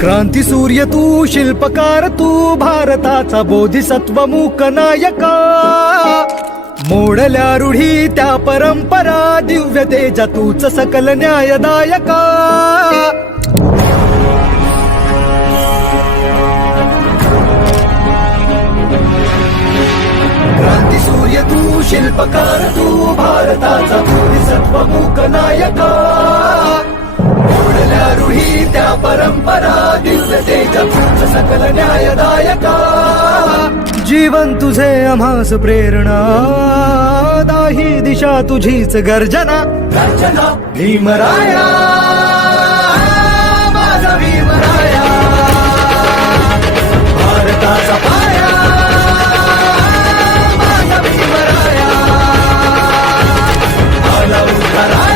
क्रांती सूर्य तू, शिल्पकार तू, भारताचा बोधिसत्व मूक नायका. मोडल्या रूढी त्या परंपरा, दिव्य तेजा तूच सकल न्यायदायका. क्रांती सूर्य तू, शिल्पकार तू, भारताचा बोधिसत्व मूक नायका. मोडल्या रूढी त्या परंपरा, दिव्य तेजा तूच सकल न्यायदायका. जीवन तुझे आम्हास प्रेरणा, दाही दिशा तुझीच गर्जना. गर्जना भीमराया, माझा भीमराया, भारताचा पाया, माझा भीमराया, आला उद्धारा.